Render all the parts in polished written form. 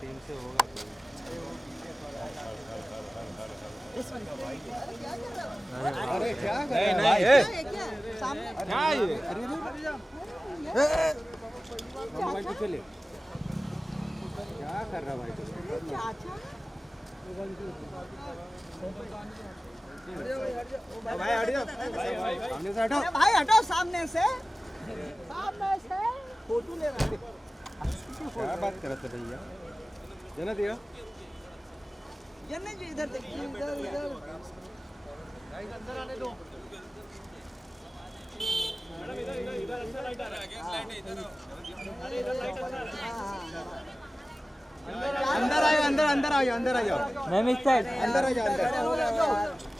Team से होगा कोई। अरे क्या कर रहा है भाई? क्या ये? मोबाइल पीछे ले। क्या कर रहा भाई तू? भाई हट जाओ, सामने से हटो। भाई हटो सामने से फोटो ले रहा है। क्या बात कर रहे थे भैया? जन्नत ये जन्नत जी इधर देखिए, इधर अंदर आने दो मैडम। इधर अच्छा लाइट आ रहा है। गैस लाइट है इधर। अरे इधर लाइट अच्छा आ रहा है। अंदर आइए, अंदर आ जाओ। मैम इस साइड अंदर आ जाओ, अंदर।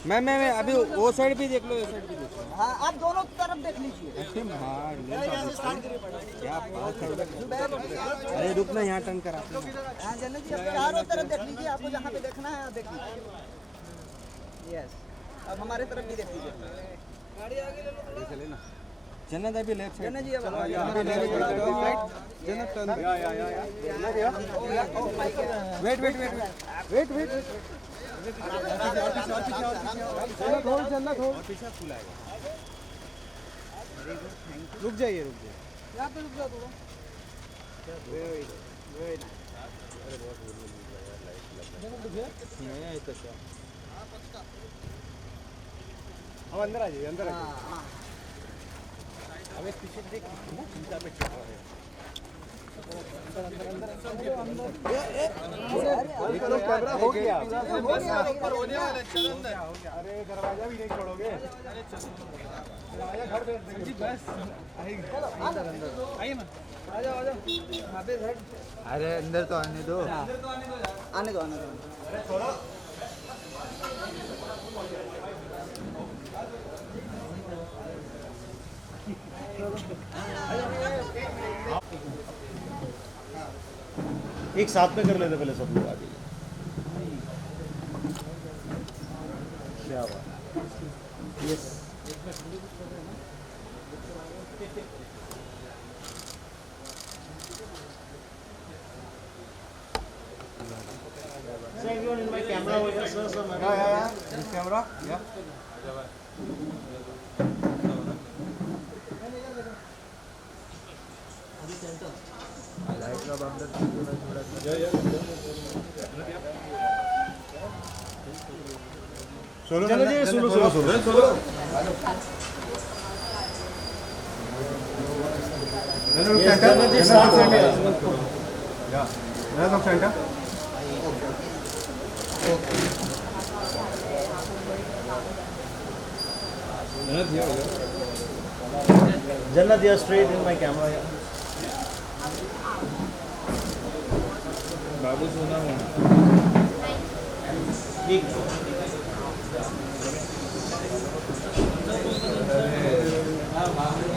मैं अभी वो साइड भी देख लो, ये साइड भी देख लो। हाँ, आप दोनों तरफ देख लीजिए। ऐसे मार ले क्या बात है? अरे रुक ना, यहाँ टर्न करा। हाँ जन्नत जी, आप चारों तरफ देख लीजिए, आपको जहाँ पे देखना है आप देख लीजिए। यस, अब हमारे तरफ भी देख लीजिए। गाड़ी आगे ले लो, चले ना। जन्नत अभी लेफ्ट साइड। जन्नत जी अब अभी लेफ्ट साइड। जन्नत टर्न। वेट। जन्नत हो। पीछे फुल आएगा। रुक जाइए। यहाँ पे रुक जाओ थोड़ा। अब अंदर आ जाइए, अंदर आ जाइए। हमें पीछे देख ना, चिंता पे चल रहा है। कैमरा हो गया। ऊपर होने वाला है, चल अंदर। अरे दरवाजा भी नहीं छोड़ोगे? दरवाजा घर पे जी बस आइए ना। आ जाओ यहाँ पे साइड। अरे अंदर तो आने दो। आने दो। अरे छोड़ो। एक साथ में कर लेते पहले सब लोग आ जाइए। क्या बात। Yes So everyone in my camera will just Yeah. This camera. Yeah. Light का बंदर सोलो चलो जी, solo Jannat, you are straight in my camera. बाबू सोना हूँ।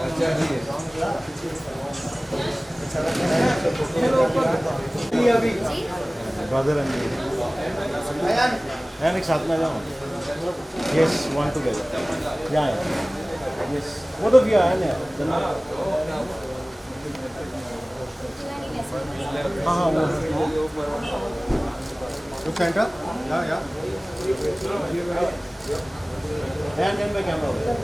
अच्छा जी। अभी ब्रदर एंड एक साथ में जाओ। Yes, one together. या yes, both of you are ना। हाँ Look center. Yeah. and my camera over there.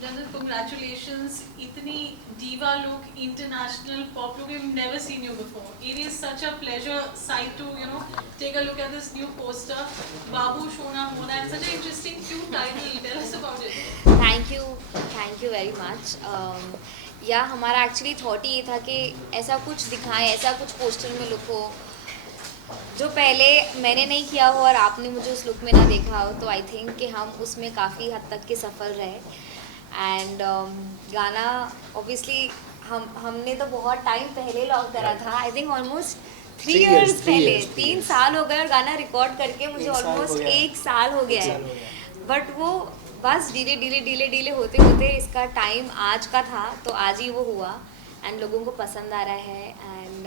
Jannat, congratulations. Itni diva look, international pop look. We've never seen you before. It is such a pleasure sight to take a look at this new poster. Babu Shona Mona, and such an interesting, cute title. Tell us about it. Thank you very much. या हमारा actually thought ही ये था कि ऐसा कुछ दिखाएं, ऐसा कुछ पोस्टर में लुक हो जो पहले मैंने नहीं किया हो और आपने मुझे उस लुक में ना देखा हो। तो आई थिंक कि हम उसमें काफ़ी हद तक के सफल रहे। एंड गाना ऑब्वियसली हमने तो बहुत टाइम पहले लॉन्च करा था। आई थिंक ऑलमोस्ट 3 इयर्स पहले, 3 साल हो गए और गाना रिकॉर्ड करके मुझे ऑलमोस्ट 1 साल हो गया है। बट वो बस डीले होते होते इसका टाइम आज का था, तो आज ही वो हुआ एंड लोगों को पसंद आ रहा है। एंड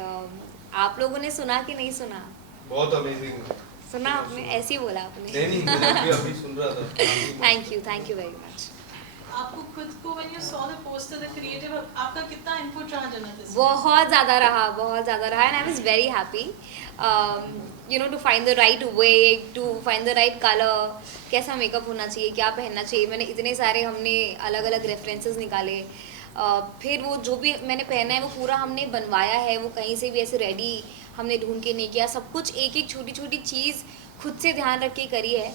आप लोगों ने सुना कि नहीं सुना? बहुत अमेजिंग। सुना आपने? ऐसे ही बोला आपने। नहीं मैं अभी सुन रहा था। Thank you very much. आपको खुद को when you saw the poster, the creative, आपका कितना input रहा जन्नत? बहुत ज़्यादा रहा and I was very happy you know to find the right way, to find the right colour, कैसा मेकअप होना चाहिए, क्या पहनना चाहिए। मैंने इतने सारे हमने अलग अलग रेफरेंसेस निकाले, फिर वो जो भी मैंने पहना है वो पूरा हमने बनवाया है, वो कहीं से भी ऐसे रेडी हमने ढूंढ के नहीं किया, सब कुछ एक एक छोटी छोटी चीज़ खुद से ध्यान रख के करी है।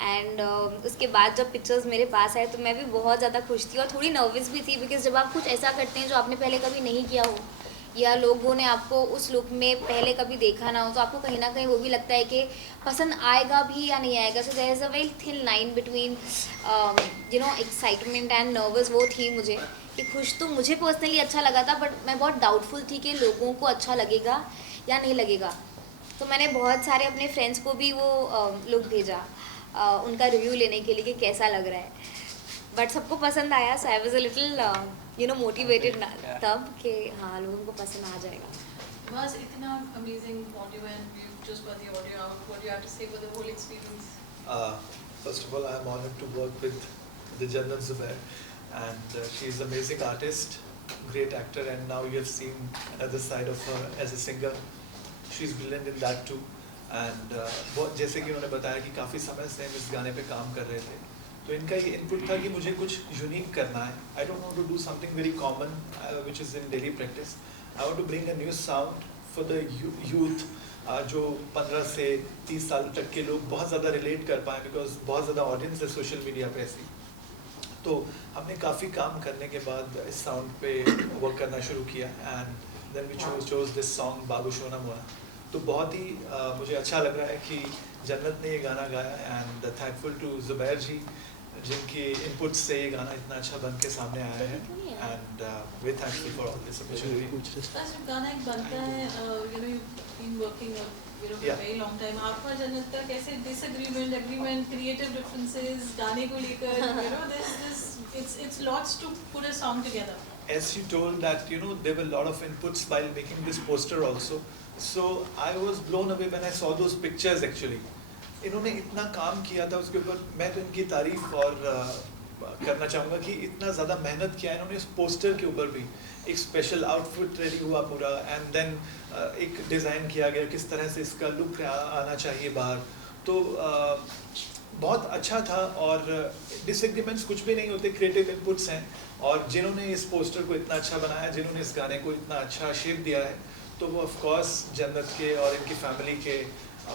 एंड उसके बाद जब पिक्चर्स मेरे पास आए तो मैं भी बहुत ज़्यादा खुश थी और थोड़ी नर्वस भी थी, बिकॉज जब आप कुछ ऐसा करते हैं जो आपने पहले कभी नहीं किया हो या लोगों ने आपको उस लुक में पहले कभी देखा ना हो, तो आपको कहीं ना कहीं वो भी लगता है कि पसंद आएगा भी या नहीं आएगा। So there is a very thin line between you know excitement and nervous. वो थी मुझे कि खुश तो मुझे पर्सनली अच्छा लगा था, बट मैं बहुत डाउटफुल थी कि लोगों को अच्छा लगेगा या नहीं लगेगा। तो मैंने बहुत सारे अपने फ्रेंड्स को भी वो लुक भेजा उनका रिव्यू लेने के लिए कि कैसा लग रहा है, बट सबको पसंद आया। So I was a little you know motivated तब कि हाँ लोगों को पसंद आ जाएगा। बस इतना amazing audio and we just got the audio out. What do you have to say for the whole experience? First of all, I am honored to work with the Jannat Zubair, and she is an amazing artist, great actor, and now you have seen another side of her as a singer. She is brilliant in that too. And बहुत जैसे कि उन्होंने बताया कि काफ़ी समय से हम इस गाने पे काम कर रहे थे, तो इनका ये इनपुट था कि मुझे कुछ यूनिक करना है। I don't want to do something very common which is in daily practice. I want to bring a new sound for the youth, जो 15 से 30 साल तक के लोग बहुत ज़्यादा रिलेट कर पाएँ, बिकॉज बहुत ज़्यादा ऑडियंस है सोशल मीडिया पे ऐसी। तो हमने काफ़ी काम करने के बाद इस साउंड पे वर्क करना शुरू किया, and then we chose this song बाबू शोना मोना। तो बहुत ही मुझे अच्छा लग रहा है कि जन्नत ने ये गाना गाया, एंड थैंकफुल टू जुबैर जी जिनके इनपुट से ये गाना इतना अच्छा बन के सामने आया है, and way thankful for all this opportunity. जब गाना एक बनता है, you know you've been working you know for a very long time, आपका जन्नत का कैसे disagreement, agreement, creative differences गाने को लेकर, you know this it's lots to put a song together. As you told that there were a lot of inputs while making this poster also, so I was blown away when I saw those pictures actually. इन्होंने इतना काम किया था उसके ऊपर, मैं तो इनकी तारीफ और करना चाहूँगा कि इतना ज़्यादा मेहनत किया इन्होंने इस पोस्टर के ऊपर भी। एक स्पेशल आउटफिट रेडी हुआ पूरा, एंड देन एक डिज़ाइन किया गया किस तरह से इसका लुक आना चाहिए बाहर, तो बहुत अच्छा था। और डिसएग्रीमेंट्स कुछ भी नहीं होते, क्रिएटिव इनपुट्स हैं, और जिन्होंने इस पोस्टर को इतना अच्छा बनाया, जिन्होंने इस गाने को इतना अच्छा शेप दिया है, तो वो ऑफ कोर्स जन्नत के और इनकी फैमिली के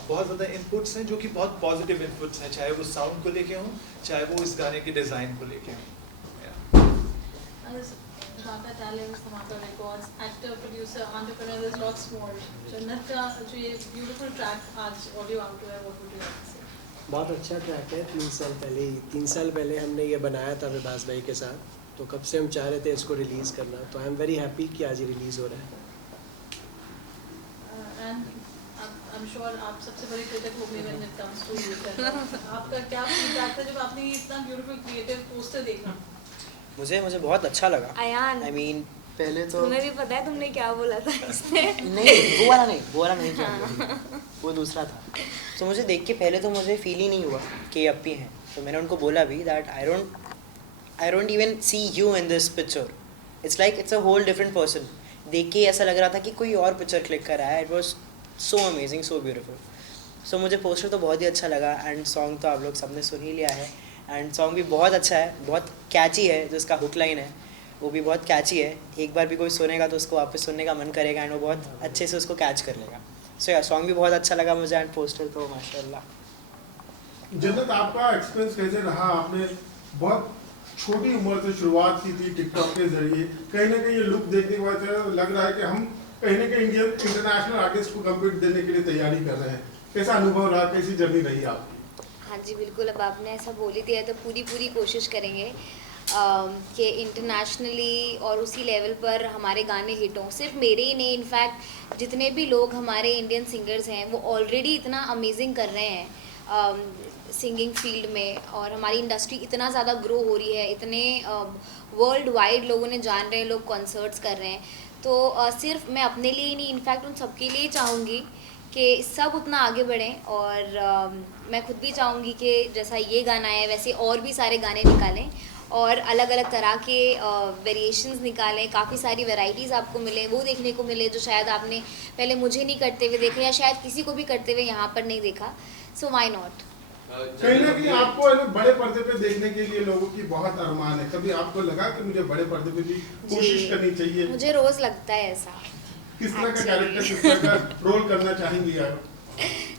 बहुत ज़्यादा इनपुट्स हैं जो कि बहुत पॉजिटिव इनपुट्स हैं, चाहे वो साउंड को लेके हों, चाहे वो इस गाने के डिज़ाइन को लेके हों। Dhaka Talents, Dhamaka Records, actor, producer, entrepreneur, there's lots more. जन्नत का जो ये beautiful track आज audio out हुआ है, what would you like to say? बहुत अच्छा ट्रैक है। 3 साल पहले हमने ये बनाया था विभास भाई के साथ, तो कब से हम चाह रहे थे इसको रिलीज़ करना, तो आई एम वेरी हैप्पी कि आज ये रिलीज़ हो रहा है। And I'm sure आप सबसे बड़ी critic होंगे when it comes to youth। आपका क्या feedback था जब आपने ये इतना beautiful creative poster देखा? मुझे बहुत अच्छा लगा। अयान, आई मीन पहले तो तुम्हें भी पता है तुमने क्या बोला था इसमें? नहीं, वो वाला नहीं किया, वो दूसरा था। तो मुझे देख के पहले तो मुझे फील ही नहीं हुआ कि ये अप्पी हैं, तो मैंने उनको बोला भी that I don't even see you in this picture, it's like it's a whole different person. देख के ऐसा लग रहा था कि कोई और पिक्चर क्लिक कर रहा है। It was so amazing, so beautiful. So मुझे पोस्टर तो बहुत ही अच्छा लगा, एंड सॉन्ग तो आप लोग सबने सुन ही लिया है, एंड सॉन्ग भी बहुत अच्छा है, बहुत कैची है। जो उसका हुक लाइन है वो भी बहुत कैची है, एक बार भी कोई सुनेगा तो उसको वापस सुनने का मन करेगा, एंड वो बहुत अच्छे से उसको कैच कर लेगा। सो या सॉन्ग भी बहुत अच्छा लगा मुझे, एंड पोस्टर तो माशाल्लाह। जन्नत, आपका एक्सपीरियंस कैसे रहा? आपने बहुत छोटी उम्र से शुरुआत की थी टिकटॉक के जरिए, कहीं ना कहीं ये लुक देखने के बाद लग रहा है कि हम कहीं ना कहीं इंटरनेशनल आर्टिस्ट को कम्पीट देने के लिए तैयारी कर रहे हैं। कैसा अनुभव रहा, कैसी जर्नी रही आपकी? हाँ जी बिल्कुल, अब आपने ऐसा बोल ही दिया तो पूरी कोशिश करेंगे कि इंटरनेशनली और उसी लेवल पर हमारे गाने हिट हों। सिर्फ मेरे ही नहीं, इनफैक्ट जितने भी लोग हमारे इंडियन सिंगर्स हैं वो ऑलरेडी इतना अमेजिंग कर रहे हैं। सिंगिंग फील्ड में, और हमारी इंडस्ट्री इतना ज़्यादा ग्रो हो रही है, इतने वर्ल्ड वाइड लोगों ने जान रहे हैं, लोग कॉन्सर्ट्स कर रहे हैं, तो सिर्फ मैं अपने लिए ही नहीं, इनफैक्ट उन सबके लिए चाहूँगी कि सब उतना आगे बढ़ें। और मैं खुद भी चाहूँगी कि जैसा ये गाना है वैसे और भी सारे गाने निकालें और अलग अलग तरह के वेरिएशंस निकालें, काफ़ी सारी वैरायटीज़ आपको मिले, वो देखने को मिले जो शायद आपने पहले मुझे नहीं करते हुए देखा या शायद किसी को भी करते हुए यहाँ पर नहीं देखा। So why not. कहीं ना कहीं आपको है ना बड़े पर्दे पे देखने के लिए लोगों की बहुत अरमान है, कभी आपको लगा कि मुझे बड़े पर्दे पे भी कोशिश करनी चाहिए? मुझे रोज़ लगता है ऐसा। किस तरह का कैरेक्टर, किस तरह का रोल करना चाहेंगी आप?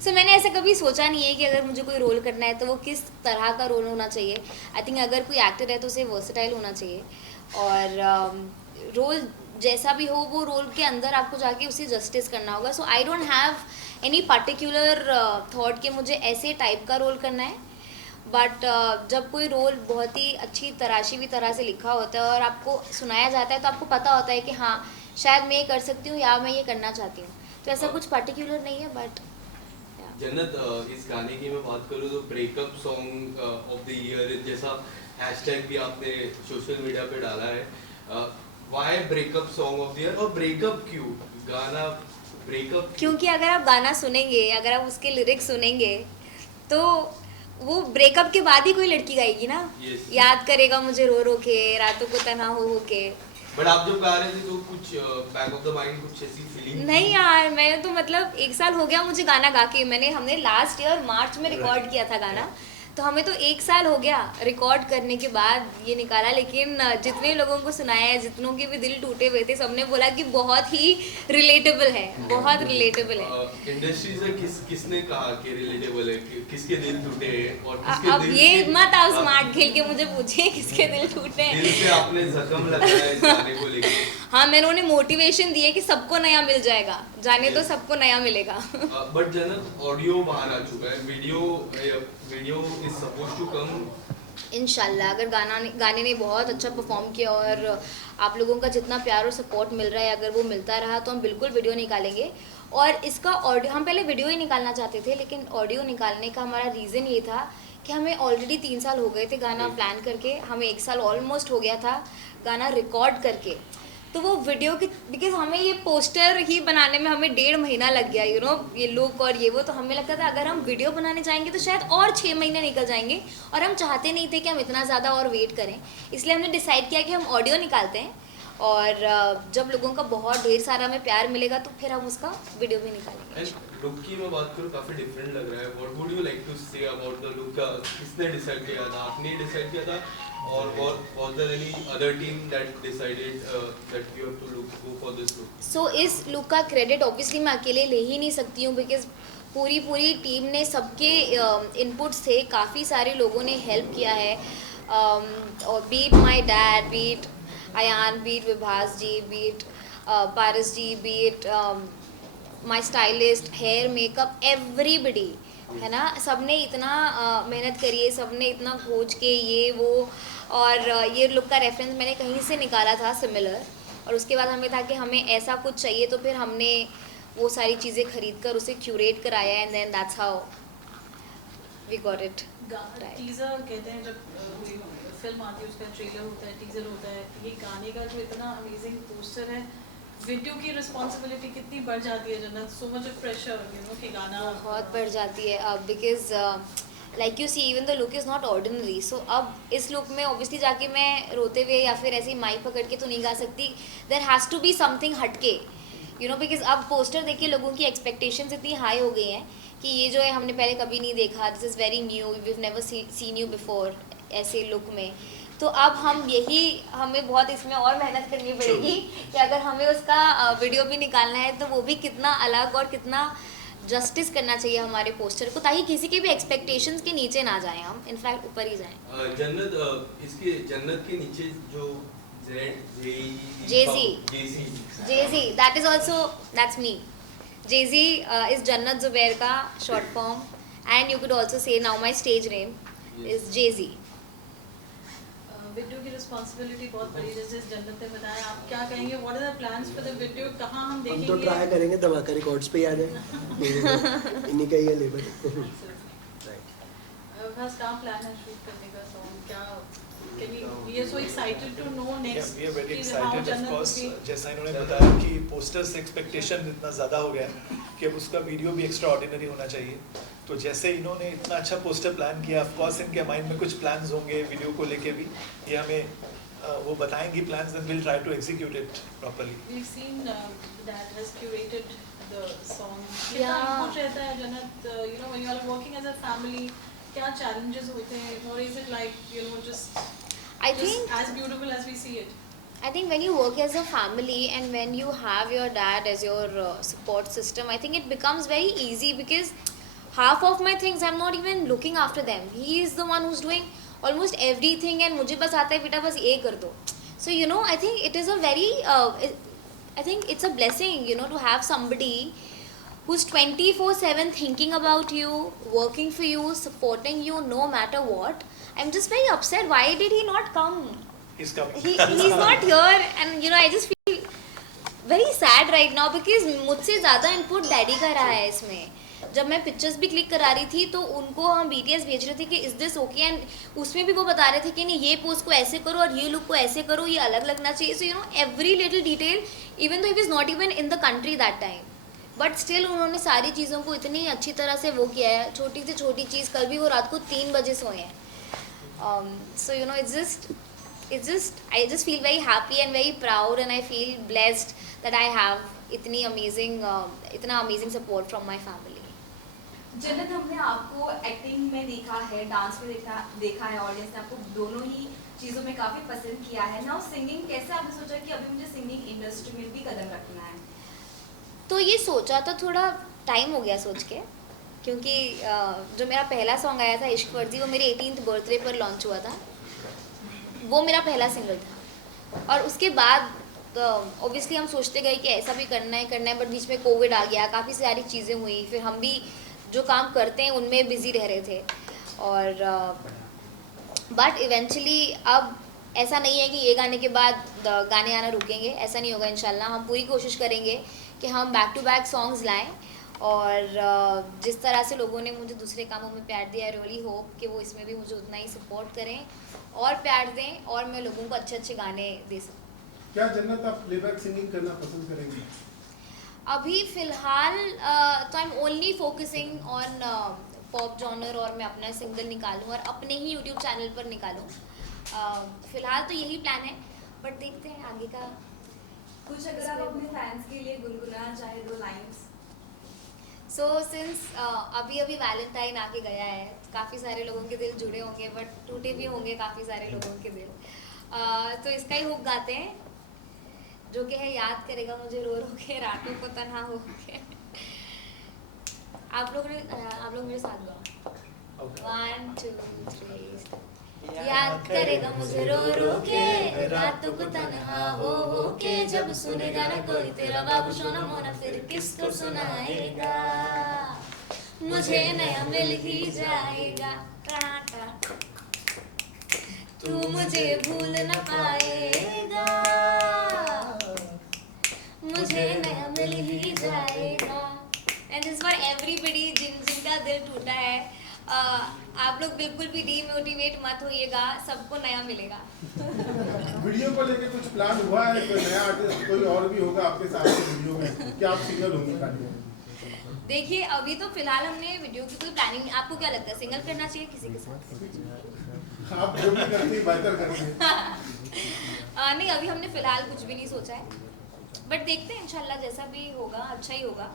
सो मैंने ऐसा कभी सोचा नहीं है कि अगर मुझे कोई रोल करना है तो वो किस तरह का रोल होना चाहिए। आई थिंक अगर कोई एक्टर है तो उसे वर्सेटाइल होना चाहिए, और रोल जैसा भी हो वो रोल के अंदर आपको जाके उसे जस्टिस करना होगा। So I don't have any particular thought कि मुझे ऐसे टाइप का रोल करना है, बट जब कोई रोल बहुत ही अच्छी तराशी हुई तरह से लिखा होता है और आपको सुनाया जाता है तो आपको पता होता है कि हाँ शायद मैं ये कर सकती हूँ या मैं ये करना चाहती हूँ। तो ऐसा कुछ पर्टिकुलर नहीं है, बट जन्नत, इस गाने की मैं बात करूँ तो breakup song of the year जैसा हैशटैग भी आपने सोशल मीडिया पे डाला है, why breakup song of the year, और ब्रेकअप क्यों गाना ब्रेकअप? क्योंकि अगर आप गाना सुनेंगे, अगर आप उसके लिरिक्स सुनेंगे तो वो ब्रेकअप के बाद ही कोई लड़की गाएगी ना। yes. याद करेगा मुझे रो रो के, रातों को तन्हा हो के। बट आप जब गा रहे थे तो कुछ बैक ऑफ द माइंड कुछ ऐसी फीलिंग नहीं यार, मैंने तो मतलब 1 साल हो गया मुझे गाना गा के। हमने लास्ट ईयर मार्च में रिकॉर्ड किया था गाना, तो हमें तो 1 साल हो गया रिकॉर्ड करने के बाद ये निकाला। लेकिन जितने लोगों को सुनाया है, जितनों के भी दिल टूटे हुए थे, सबने बोला कि बहुत ही रिलेटेबल है, बहुत रिलेटेबल है। इंडस्ट्री से किसने कहा कि रिलेटेबल है, किसके दिल टूटे हैं और किसके अब दिल ये से मत आप स्मार्ट खेल के मुझे पूछिए किसके दिल टूटे हैं। दिल से आपने जख्म लगाया इस गाने को लेके? हाँ, मैंने उन्हें मोटिवेशन दी है कि सबको नया मिल जाएगा, जाने तो सबको नया मिलेगा। बट जन्नत, ऑडियो बाहर आ चुका है, video is supposed to come इंशाल्लाह। अगर गाने ने बहुत अच्छा परफॉर्म किया और आप लोगों का जितना प्यार और सपोर्ट मिल रहा है, अगर वो मिलता रहा तो हम बिल्कुल वीडियो निकालेंगे। और इसका ऑडियो, हम पहले वीडियो ही निकालना चाहते थे, लेकिन ऑडियो निकालने का हमारा रीज़न ये था कि हमें ऑलरेडी 3 साल हो गए थे गाना प्लान करके, हमें 1 साल ऑलमोस्ट हो गया था गाना रिकॉर्ड करके। तो वो वीडियो की, बिकॉज हमें ये पोस्टर ही बनाने में हमें 1.5 महीना लग गया, यू नो, ये लुक और ये वो। तो हमें लगता था अगर हम वीडियो बनाने जाएंगे तो शायद और 6 महीने निकल जाएंगे, और हम चाहते नहीं थे कि हम इतना ज़्यादा और वेट करें। इसलिए हमने डिसाइड किया कि हम ऑडियो निकालते हैं, और जब लोगों का बहुत ढेर सारा हमें प्यार मिलेगा तो फिर हम उसका वीडियो भी निकालेंगे। एंड लुक की मैं बात करूँ, काफी डिफरेंट लग रहा है। What would you like to say about the look? किसने डिसाइड किया था? आपने डिसाइड किया था, और was there any other team that decided that you have to go for this look? सो इस लुक का क्रेडिट ऑब्वियसली मैं अकेले ले ही नहीं सकती हूँ, बिकॉज पूरी टीम ने, सबके इनपुट्स थे, काफ़ी सारे लोगों ने हेल्प किया है। और be it my dad, be it Ayaan, be it Vibhas ji, be it Paras ji, be it my stylist, hair makeup, everybody, है ना। सबने इतना मेहनत करी है, सबने इतना खोज के ये वो, और ये लुक का रेफरेंस मैंने कहीं से निकाला था सिमिलर, और उसके बाद हमें था कि हमें ऐसा कुछ चाहिए, तो फिर हमने वो सारी चीज़ें खरीद कर उसे क्यूरेट कराया, and then that's how we got it right. Teaser कहते हैं, जब कोई फिल्म आती है उसका ट्रेलर होता है, टीजर होता है, ये गाने का जो इतना अमेजिंग पोस्टर है, वीडियो की रिस्पॉन्सिबिलिटी कितनी बढ़ जाती है Jannat? So much of pressure, you know, कि गाना बहुत बढ़ जाती है अब, because like you see even the look is not ordinary. So अब इस लुक में ऑब्वियसली जाके मैं रोते हुए या फिर ऐसे ही माइक पकड़ के तो नहीं गा सकती, there has to be something हटके, यू नो, बिकॉज अब पोस्टर देख के लोगों की एक्सपेक्टेशंस इतनी हाई हो गई हैं कि ये जो है हमने पहले कभी नहीं देखा, this is very new, we have never seen you before ऐसे लुक में। तो अब हमें बहुत इसमें और मेहनत करनी पड़ेगी कि अगर हमें उसका वीडियो भी निकालना है तो वो भी कितना अलग और कितना जस्टिस करना चाहिए हमारे पोस्टर को, ताकि किसी के भी एक्सपेक्टेशंस के नीचे ना जाएं हम, इनफैक्ट ऊपर ही जाएं। जन्नत, इसके जन्नत के नीचे जो JG, that is also, that's me. JG is Jannat Zubair का short form, and you could also say now my stage name is JG. Video की रिस्पॉन्सिबिलिटी बहुत बड़ी, जैसे जन्नत ने बताया, आप क्या कहेंगे? What are the plans for the video? कहाँ हम देखेंगे? हम तो ट्राई करेंगे धमाका रिकॉर्ड्स पे ही आ जाए, इन्हीं का ही है लेबर। खास कहाँ प्लान है शूट करने का सॉन्ग क्या? Can we are so excited to know Yeah, next. we are very is how excited of Jannat course. will be. जैसा इन्होंने बताया कि पोस्टर से एक्सपेक्टेशन इतना ज़्यादा हो गया है कि अब उसका वीडियो भी एक्स्ट्रा ऑर्डिनरी होना चाहिए. तो जैसे इन्होंने इतना अच्छा पोस्टर प्लान किया, ऑफ कोर्स इनके माइंड में कुछ प्लान्स होंगे वीडियो को लेके भी. ये हमें वो बताएंगी plans and will try to execute it properly. We've seen that has curated the song. Yeah. कितना input रहता है जन्नत, you know, when you are working as a family, क्या challenges होते हैं, or is it like, you know, just I think as beautiful as we see it? I think when you work as a family and when you have your dad as your support system, I think it becomes very easy because half of my things I'm not even looking after them. He is the one who's doing almost everything and मुझे बस आता है बेटा बस ये कर दो. So you know, I think it is a very I think it's a blessing, you know, to have somebody who's 24/7 thinking about you, working for you, supporting you no matter what. I'm just very upset. Why did he not come? He's coming. He's not here, and you know, I just feel very sad right now because मुझसे ज़्यादा input daddy का रहा है इसमें. जब मैं pictures भी click करा रही थी तो उनको हम BTS भेज रहे थे कि इज दिस ओके, एंड उसमें भी वो बता रहे थे कि नहीं ये पोज को ऐसे करो और ये लुक को ऐसे करो, ये अलग लगना चाहिए. So you know every little detail, even though he was not even in the country that time, but still उन्होंने सारी चीज़ों को इतनी अच्छी तरह से वो किया है. छोटी से छोटी चीज़, कल भी वो रात को 3 बजे सोए हैं. So you know, it's just I just feel very happy and very proud, and I feel blessed that I have इतना amazing support from my family. जन्नत, हमने आपको एक्टिंग में देखा है, डांस में देखा है, ऑडियंस ने आपको दोनों ही चीज़ों में काफ़ी पसंद किया है. नाउ सिंगिंग, कैसे आपने सोचा कि अभी मुझे सिंगिंग इंडस्ट्री में भी कदम रखना है? तो ये सोचा तो थोड़ा टाइम हो गया सोच के, क्योंकि जो मेरा पहला सॉन्ग आया था इश्क वर्जी, वो मेरे 18th बर्थडे पर लॉन्च हुआ था. वो मेरा पहला सिंगल था. और उसके बाद ऑब्वियसली हम सोचते गए कि ऐसा भी करना है, बट बीच में कोविड आ गया, काफ़ी सारी चीज़ें हुई, फिर हम भी जो काम करते हैं उनमें बिज़ी रह रहे थे. और बट इवेंचुअली अब ऐसा नहीं है कि ये गाने के बाद गाने आना रुकेंगे, ऐसा नहीं होगा. इंशाल्लाह हम पूरी कोशिश करेंगे कि हम बैक टू बैक सॉन्ग्स लाएं. और जिस तरह से लोगों ने मुझे दूसरे कामों में प्यार दिया, आई रियली होप कि वो इसमें भी मुझे उतना ही सपोर्ट करें और प्यार दें और मैं लोगों को अच्छे अच्छे गाने दे सकूँ. क्या जन्नत आप प्लेबैक सिंगिंग करना पसंद करेंगे? अभी फ़िलहाल तो I am only focusing on pop genre, और मैं अपना सिंगल निकालूँ और अपने ही यूट्यूब चैनल पर निकालूँ. फ़िलहाल तो यही प्लान है, बट देखते हैं आगे का. कुछ अगर आप अपने फैंस के लिए गुनगुनाना चाहे 2 लाइन्स. सो सिंस अभी वैलेंटाइन आके गया है, काफ़ी सारे लोगों के दिल जुड़े होंगे बट टूटे भी होंगे काफ़ी सारे लोगों के दिल. तो इसका ही हुक गाते हैं जो कि है याद करेगा मुझे रो रो के रातों को तन्हा हो के. आप लोग मेरे साथ गाओ. 1 2 3. याद करेगा मुझे रो रो के रातों को तन्हा हो के, जब सुनेगा ना कोई तेरा बाबू सोना मोना फिर किसको सुनाएगा, मुझे नया मिल ही जाएगा. तू मुझे भूल न पाएगा, मुझे नया मिल ही जाएगा. एंड दिस फॉर एवरीबडी जिनका दिल टूटा है. आप लोग बिल्कुल भी डीमोटिवेट मत होइएगा, सबको नया मिलेगा. वीडियो को लेके कुछ प्लान हुआ है? कोई नया आर्टिस्ट कोई और भी होगा आपके साथ वीडियो में? क्या आप सिंगल होंगे खाली? देखिए अभी तो फिलहाल हमने वीडियो की कोई प्लानिंग. आपको क्या लगता है सिंगल करना चाहिए किसी के साथ? आप जो भी करती हैं बेहतर करती हैं. नहीं, अभी हमने फिलहाल कुछ भी नहीं सोचा है, बट देखते हैं इंशाल्लाह जैसा भी होगा अच्छा ही होगा.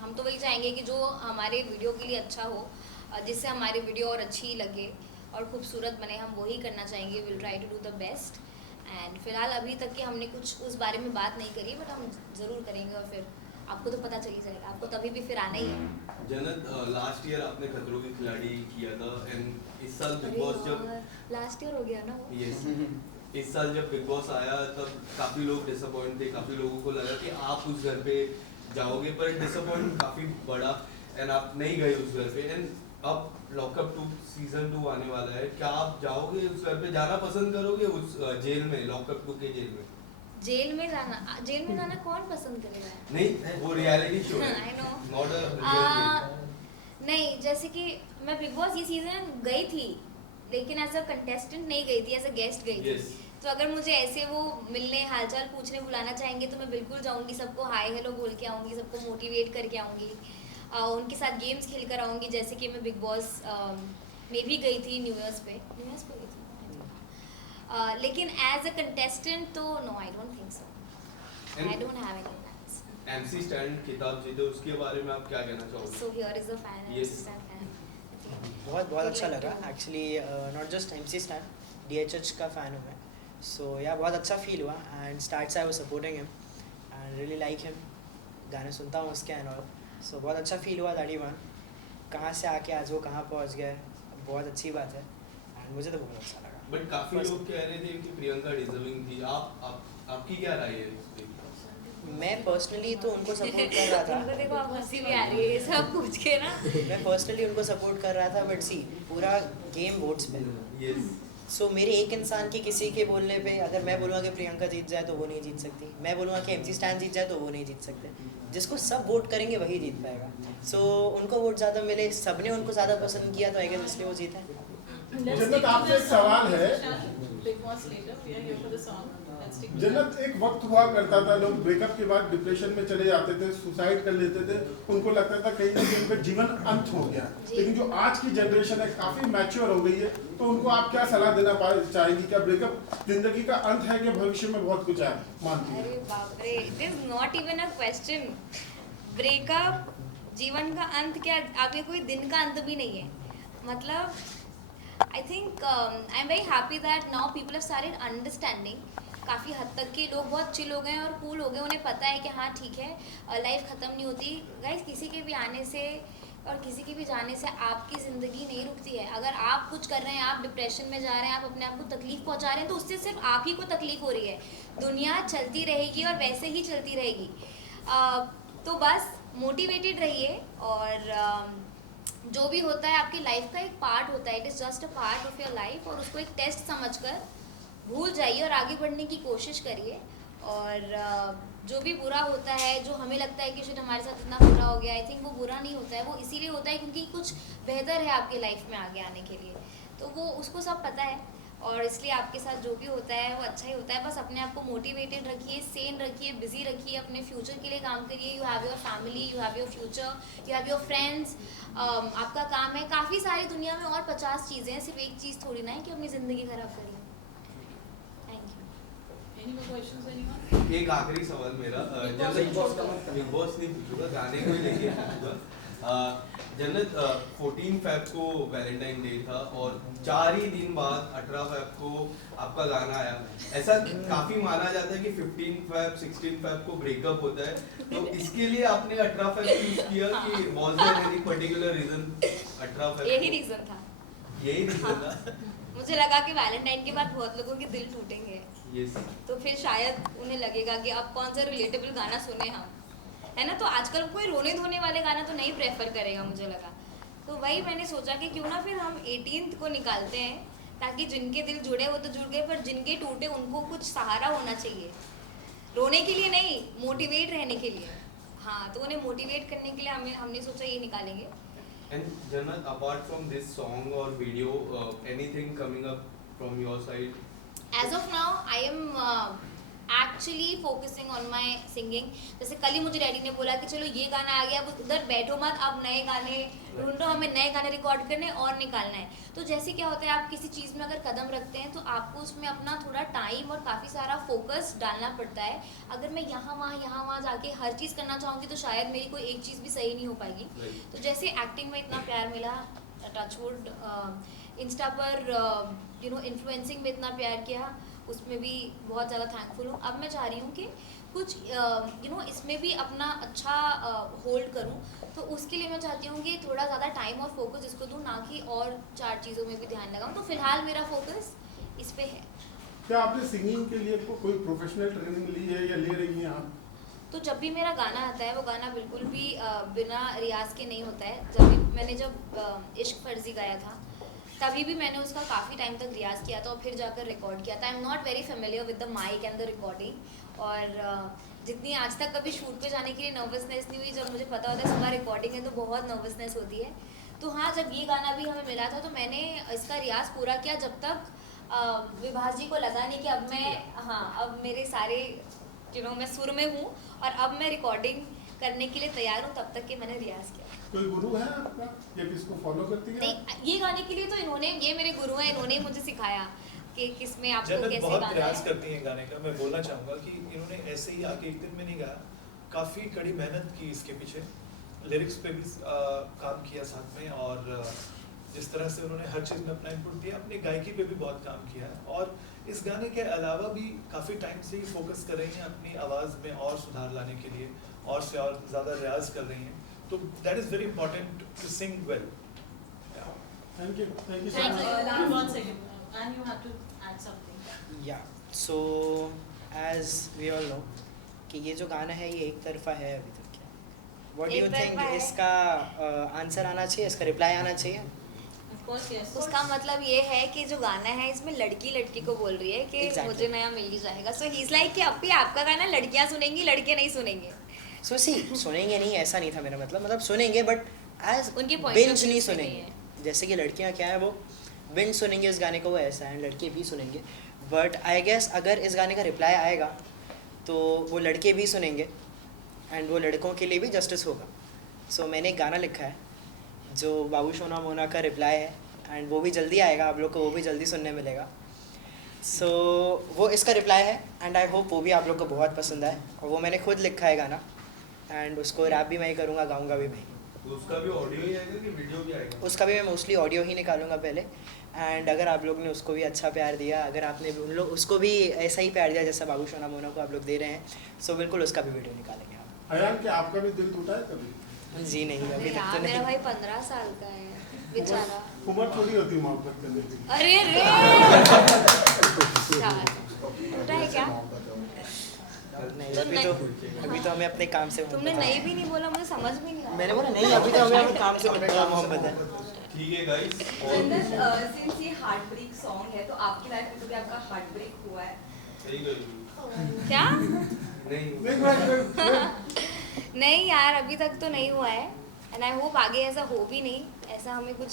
हम तो वही चाहेंगे कि जो हमारे वीडियो के लिए अच्छा हो, जिससे हमारी वीडियो और अच्छी लगे और खूबसूरत बने, हम वही करना चाहेंगे. Will try to do the best. And फिलहाल अभी तक कि हमने कुछ उस बारे में बात नहीं करी, बट हम ज़रूर करेंगे और फिर आपको तो पता चल ही जाएगा. आपको तभी भी फिर आना ही है. जन्नत, लास्ट ईयर आपने खतरों के खिलाड़ी किया था, एंड इस साल बिग बॉस जब लास्ट ईयर हो गया ना वो. यस, इस साल जब बिग बॉस आया तब काफ़ी लोग डिसअपॉइंट थे. काफ़ी लोगों को लगा कि आप उस घर पे जाओगे, पर डिसअपॉइंट काफ़ी बड़ा, एंड आप नहीं गए उस घर पे. एंड अब लॉकअप 2 सीजन 2 आने वाला है, क्या आप जाओगे उस घर पे? जाना पसंद करोगे उस जेल में, लॉकअप 2 के जेल में? जेल में जाना कौन पसंद करेगा? नहीं, वो रियलिटी शो है. I know. Not a real. नहीं, जैसे कि मैं बिग बॉस ये सीजन गई थी, लेकिन एज अ कंटेस्टेंट नहीं गई थी, एज अ गेस्ट गई थी। Yes. तो अगर मुझे ऐसे वो मिलने हालचाल पूछने बुलाना चाहेंगे तो मैं बिल्कुल जाऊंगी, सबको हाय हेलो बोल के आऊंगी, सबको मोटिवेट करके आऊंगी, उनके साथ गेम्स खेल कर आऊंगी, जैसे कि मैं बिग बॉस में भी गई थी न्यू ईयर्स पे गई थी। लेकिन एज अ कंटेस्टेंट तो no, I don't think so, I don't have any plans. MC stand खिताब जीते, उसके बारे में आप क्या कहना चाहोगे? So here is a fan, Yes. बहुत बहुत अच्छा लगा actually, not just MC stand, DHH का फ़ैन हूँ मैं, सो या बहुत अच्छा फील हुआ एंड स्टार्ट से I was supporting him and really like him, गाने सुनता हूँ उसके एंड ऑल, सो बहुत अच्छा फील हुआ दैट ही वन, कहाँ से आके आज वो कहाँ पहुँच गए, बहुत अच्छी बात है एंड मुझे तो बहुत अच्छा लगा। बट काफी लोग कह रहे थे कि प्रियंका डिजर्विंग थी, आपकी क्या राय है इस पे? मैं पर्सनली तो उनको सपोर्ट कर रहा उनको था, देखो आप हंसी भी आ रही है ये सब पूछ के ना। मैं पर्सनली उनको सपोर्ट कर रहा था, बट सी पूरा गेम वोट्स पे, यस, सो मेरे एक इंसान के किसी के बोलने पे अगर मैं बोलूँगा कि प्रियंका जीत जाए तो वो नहीं जीत सकती, मैं बोलूँगा कि MC स्टैन जीत जाए तो वो नहीं जीत सकते, जिसको सब वोट करेंगे वही जीत पाएगा, सो उनको वोट ज़्यादा मिले, सबने उनको ज़्यादा पसंद किया तो आई गेस इसलिए वो जीते। जन्नत, आपसे एक सवाल है। Big Boss later, we are here for the song. Let's stick to जन्नत, एक वक्त हुआ करता था लोग ब्रेकअप के बाद डिप्रेशन में चले जाते थे, सुसाइड कर लेते थे, उनको लगता था कहीं ना कहीं उनका जीवन अंत हो गया, लेकिन जो आज की जनरेशन है काफी मैच्योर हो गई है, तो उनको आप क्या सलाह देना चाहेंगी? क्या ब्रेकअप जिंदगी का अंत है कि भविष्य में बहुत कुछ है मानती है? अरे बाप रे, it is not even a question. Breakup जीवन का अंत क्या, आपके कोई दिन का अंत भी नहीं है। मतलब I think I am very happy that now people have started understanding, काफ़ी हद तक के लोग बहुत चिल हो गए हैं और कूल हो गए, उन्हें पता है कि हाँ ठीक है, लाइफ ख़त्म नहीं होती गाइस, किसी के भी आने से और किसी के भी जाने से आपकी ज़िंदगी नहीं रुकती है। अगर आप कुछ कर रहे हैं, आप डिप्रेशन में जा रहे हैं, आप अपने आप को तकलीफ़ पहुंचा रहे हैं, तो उससे सिर्फ आप ही को तकलीफ़ हो रही है, दुनिया चलती रहेगी और वैसे ही चलती रहेगी। तो बस मोटिवेटेड रहिए, और जो भी होता है आपकी लाइफ का एक पार्ट होता है, it is just a part of your life, और उसको एक टेस्ट समझकर भूल जाइए और आगे बढ़ने की कोशिश करिए। और जो भी बुरा होता है, जो हमें लगता है कि शायद हमारे साथ इतना बुरा हो गया, आई थिंक वो बुरा नहीं होता है, वो इसीलिए होता है क्योंकि कुछ बेहतर है आपकी लाइफ में आगे आने के लिए, तो वो उसको सब पता है, और इसलिए आपके साथ जो भी होता है वो अच्छा ही होता है। बस अपने आप को मोटिवेटेड रखिए, सेन रखिए, बिजी रखिए, अपने फ्यूचर के लिए काम करिए। You have your family, you have your future, you have your friends, आपका काम है, काफ़ी सारी दुनिया में और 50 चीज़ें हैं, सिर्फ एक चीज़ थोड़ी ना है कि अपनी ज़िंदगी ख़राब करिए। Thank you. Any more questions, anyone? एक आखिरी सवाल मेरा, बिग बॉस नहीं पूछूंगा, गाने को ही लेके पूछूंगा। जन्नत, 14 फेब को वैलेंटाइन डे था और 4 ही दिन बाद 18 फेब को आपका गाना आया। ऐसा काफी माना जाता है कि 15 फेब 16 फेब को ब्रेकअप होता है, तो इसके लिए आपने 18 फेब चूज किया कि was there any particular reason 18 Feb? यही रीज़न था, यही रीजन था। मुझे लगा कि वैलेंटाइन के बाद बहुत लोगों के दिल टूटेंगे, यस, तो फिर शायद उन्हें लगेगा कि अब कौन सा रिलेटेबल गाना सुने हम, है ना। तो आजकल कोई रोने धोने वाले गाना तो नहीं प्रेफर करेगा, मुझे लगा, तो वही मैंने सोचा कि क्यों ना फिर हम 18th को निकालते हैं, ताकि जिनके दिल जुड़े वो तो जुड़ गए, पर जिनके टूटे उनको कुछ सहारा होना चाहिए, रोने के लिए नहीं, मोटिवेट रहने के लिए। हाँ, तो उन्हें मोटिवेट करने के लिए हमने सोचा ये निकालेंगे। And Jannat, apart from this song और video, anything coming up from your side? As of now I am actually focusing on my singing. जैसे कल ही मुझे डैडी ने बोला कि चलो ये गाना आ गया, अब उधर बैठो मत, अब नए गाने ढूंढो, हमें नए गाने रिकॉर्ड करने और निकालना है। तो जैसे क्या होता है, आप किसी चीज़ में अगर कदम रखते हैं तो आपको उसमें अपना थोड़ा टाइम और काफ़ी सारा फोकस डालना पड़ता है। अगर मैं यहाँ वहाँ जाके हर चीज़ करना चाहूँगी तो शायद मेरी कोई एक चीज़ भी सही नहीं हो पाएगी। तो जैसे एक्टिंग में इतना प्यार मिला, टचवुड, इंस्टा पर इन्फ्लुएंसिंग में इतना प्यार किया, उसमें भी बहुत ज़्यादा थैंकफुल हूँ। अब मैं चाह रही हूँ कि कुछ इसमें भी अपना अच्छा होल्ड करूँ, तो उसके लिए मैं चाहती हूँ कि थोड़ा ज़्यादा टाइम और फोकस इसको दूँ, ना कि और 4 चीज़ों में भी ध्यान लगाऊँ। तो फिलहाल मेरा फोकस इस पे है। क्या आपने सिंगिंग के लिए कोई प्रोफेशनल ट्रेनिंग ली है या ले रही हैं आप? तो जब भी मेरा गाना आता है, वो गाना बिल्कुल भी बिना रियाज के नहीं होता है। मैंने जब इश्क फर्जी गाया था, तभी भी मैंने उसका काफ़ी टाइम तक रियाज़ किया था और फिर जाकर रिकॉर्ड किया था। I am not very familiar with the mic and the recording, और जितनी आज तक कभी शूट पे जाने के लिए नर्वसनेस नहीं हुई, जब मुझे पता होता है सुबह रिकॉर्डिंग है तो बहुत नर्वसनेस होती है। तो हाँ, जब ये गाना भी हमें मिला था तो मैंने इसका रियाज पूरा किया जब तक विभास जी को लगा नहीं कि अब मैं, हाँ, अब मेरे सारे मैं सुर में हूँ और अब मैं रिकॉर्डिंग करने के लिए तैयार हूँ, तब तक के मैंने रियाज किया। कोई गुरु है आपका या किसको फॉलो करती है? नहीं, ये गाने के लिए तो ये मेरे गुरु हैं, इन्होंने मुझे सिखाया कि किसमें आपको जन्नत कैसे बहुत गाना प्रयास है। करती हैं गाने का। मैं बोलना चाहूँगा कि इन्होंने ऐसे ही आके एक दिन में नहीं गाया, काफ़ी कड़ी मेहनत की इसके पीछे, लिरिक्स पे भी काम किया साथ में, और जिस तरह से उन्होंने हर चीज़ में अपना इनपुट दिया, अपनी गायकी पे भी बहुत काम किया है। और इस गाने के अलावा भी काफ़ी टाइम से ही फोकस कर रही हैं अपनी आवाज़ में और सुधार लाने के लिए, और से और ज़्यादा रियाज कर रही हैं। तो that is very important to sing well. Thank you so Thank much. you. One second. And you have to add something. या so as we all know कि ये जो गाना है ये एक तरफा है अभी तक। क्या व्हाट डू यू एक थिंक तरफा है। इसका आंसर आना चाहिए, इसका रिप्लाई आना चाहिए? Of course, yes. उसका मतलब ये है कि जो गाना है इसमें लड़की लड़की को बोल रही है कि Exactly. मुझे नया मिल ही जाएगा। सो ही इज लाइक कि अब भी आपका गाना लड़कियां सुनेंगी, लड़के नहीं सुनेंगे। सो सी सुनेंगे नहीं ऐसा नहीं था मेरा मतलब सुनेंगे बट एज उनके point of बिंज view नहीं से नहीं सुनेंगे। जैसे कि लड़कियां क्या है वो बिंज सुनेंगे इस गाने को, वो ऐसा है, लड़के भी सुनेंगे। बट आई गेस अगर इस गाने का रिप्लाई आएगा तो वो लड़के भी सुनेंगे एंड वो लड़कों के लिए भी जस्टिस होगा। सो मैंने एक गाना लिखा है जो बाबू सोना मोना का रिप्लाई है एंड वो भी जल्दी आएगा, आप लोग को वो भी जल्दी सुनने मिलेगा। सो वो इसका रिप्लाई है एंड आई होप वो भी आप लोग को बहुत पसंद आए। और वो मैंने खुद लिखा है गाना एंड उसको रैप भी मैं ही करूँगा, गाऊँगा भी मैं। तो उसका भी ऑडियो ही आएगा कि वीडियो भी आएगा? उसका भी मैं मोस्टली ऑडियो ही निकालूंगा पहले। एंड अगर आप लोग ने उसको भी अच्छा प्यार दिया, अगर आपने भी उसको भी ऐसा ही प्यार दिया जैसा बाबू सोना मोना को आप लोग दे रहे हैं, सो बिल्कुल उसका भी वीडियो निकालेंगे हम। अयान, क्या आपका भी दिल टूटा है कभी? जी नहीं, अभी तक यार तो मेरा नहीं। भाई 15 साल का है बेचारा। उम्र थोड़ी होती है मोहब्बत करने की। अरे रे टूटा है क्या? नहीं, तो अभी तो हमें अपने काम से तुमने नहीं भी नहीं बोला, मुझे समझ में नहीं आया। मैंने बोला नहीं, अभी तो हमें अपने काम से मोहब्बत है। ठीक है गाइस। जन्नत, सिंस ये हार्ट ब्रेक सॉन्ग है तो आपकी लाइफ में कभी आपका हार्ट ब्रेक हुआ है? सही गई। क्या? नहीं नहीं यार, अभी तक तो नहीं हुआ है एंड आई होप आगे ऐसा हो भी नहीं। ऐसा हमें कुछ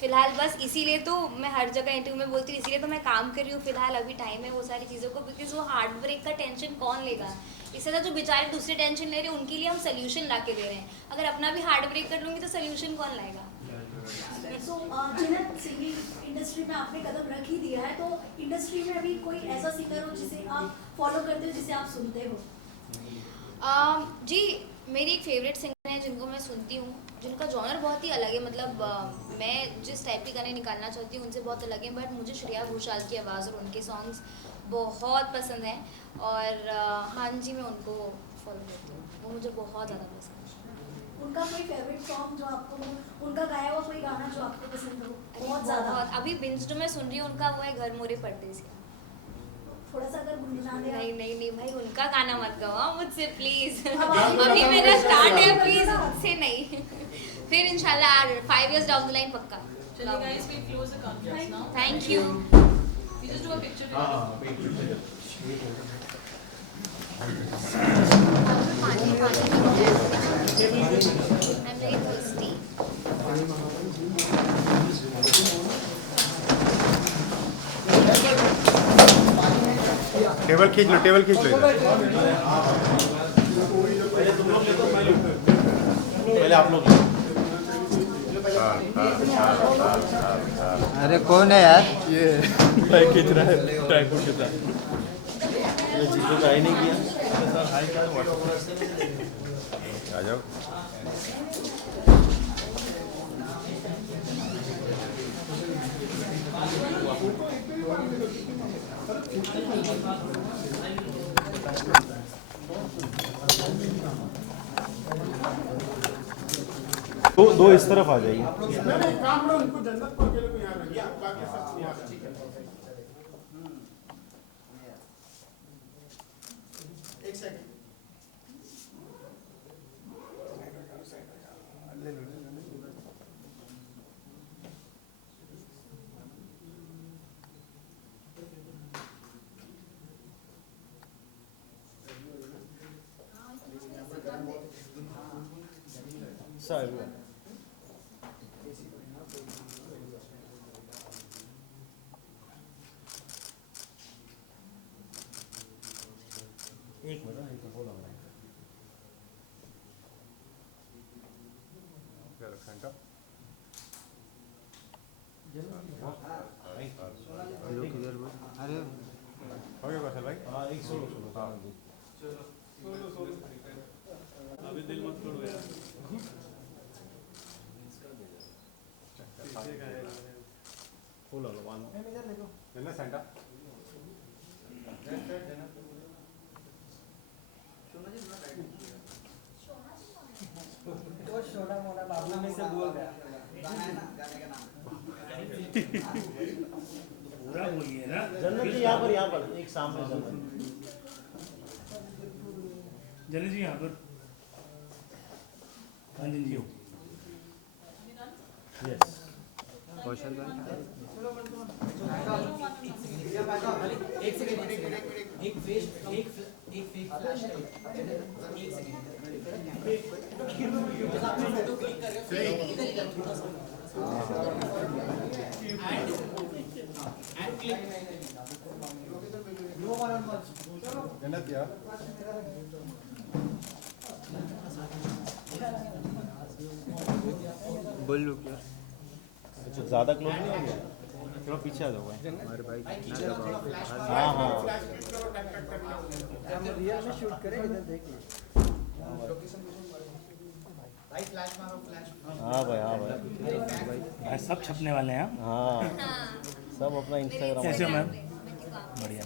फिलहाल बस इसीलिए तो मैं हर जगह इंटरव्यू में बोलती हूँ, इसीलिए तो मैं काम कर रही हूँ फिलहाल, अभी टाइम है वो सारी चीज़ों को, बिकॉज वो हार्ट ब्रेक का टेंशन कौन लेगा? इससे तो जो बेचारे दूसरे टेंशन ले रहे हैं उनके लिए हम सोल्यूशन ला के दे रहे हैं। अगर अपना भी हार्ट ब्रेक कर लूँगी तो सोल्यूशन कौन लाएगा? सो जन्नत, सिंगिंग इंडस्ट्री में आपने कदम रख ही दिया है, तो इंडस्ट्री में अभी कोई ऐसा सिंगर हो जिसे आप फॉलो करते हो, जिसे आप सुनते हो? जी, मेरी एक फेवरेट सिंगर है जिनको मैं सुनती हूँ, जिनका जॉनर बहुत ही अलग है। मतलब मैं जिस टाइप के गाने निकालना चाहती हूँ उनसे बहुत अलग है, बट मुझे श्रेया घोषाल की आवाज़ और उनके सॉन्ग्स बहुत पसंद हैं। और हाँ जी, मैं उनको फॉलो करती हूँ, वो मुझे बहुत ज़्यादा पसंद है। उनका कोई फेवरेट सॉन्ग जो आपको, उनका गाया हुआ कोई गाना जो आपको पसंद हो बहुत ज़्यादा? अभी बिंज जो मैं सुन रही हूँ उनका वो है घर मोरे परदेसी। थोड़ा सा अगर गुनगुना दे आप। नहीं भाई, उनका गाना मत गवाओ मुझसे प्लीज। अब अभी मेरा स्टार्ट है, प्लीज मुझसे नहीं। फिर इंशाल्लाह 5 years down the line पक्का। Chalo guys, we close the conference now. Thank you. We just do a picture. I'm very thirsty. Table खींच लो, टेबल खींच लो इधर। पहले आप लोग लो। अरे कौन है यार? ये भाई खींच रहा है ट्राइपॉड के साथ। ये जिसको ट्राई नहीं किया सर, हाई का आ जाओ। दो इस तरफ आ जाइए। नहीं, काम करो, उनको जन्नत को अकेले को यहाँ रखिए, बाकी सब यहाँ रखिए। एक second. Sir Hold on. Get a center. अरे हो गया कौशल भाई? हाँ एक सोलो सोलो हाँ जी अभी दिल मत तोड़ो यार। Hold on one. Then center. तो छोटा मोटा बाबू में से बोल गया पूरा बोलिए ना। जन्नत जी यहाँ पर एक सामने जन्नत जी यहाँ पर जी यस कौशल भाई एक सेकंड एक फेस एक फेक फ्लैश एक सेकंड आपने फोटो क्लिक कर रहे हो इधर इधर थोड़ा सा and click no one on one Jannat यार बोल लो क्या अच्छा ज़्यादा क्लोज नहीं हो गया थोड़ा पीछे आ जाओ हमारे भाई हाँ हाँ हम रियल में शूट करें इधर देखिए भाई फ्लैश मारो फ्लैश हाँ भाई भाई सब छपने वाले हैं हाँ सब अपना इंस्टाग्राम कैसे हो मैम बढ़िया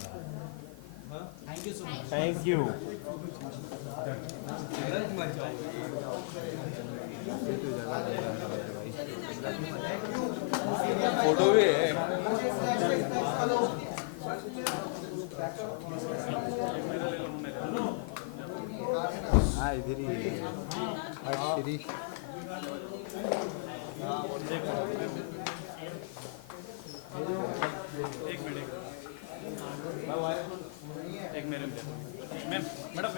ma'am thank you so much thank you photo भी है हाँ इधर ही श्री एक मेरे मैम मैडम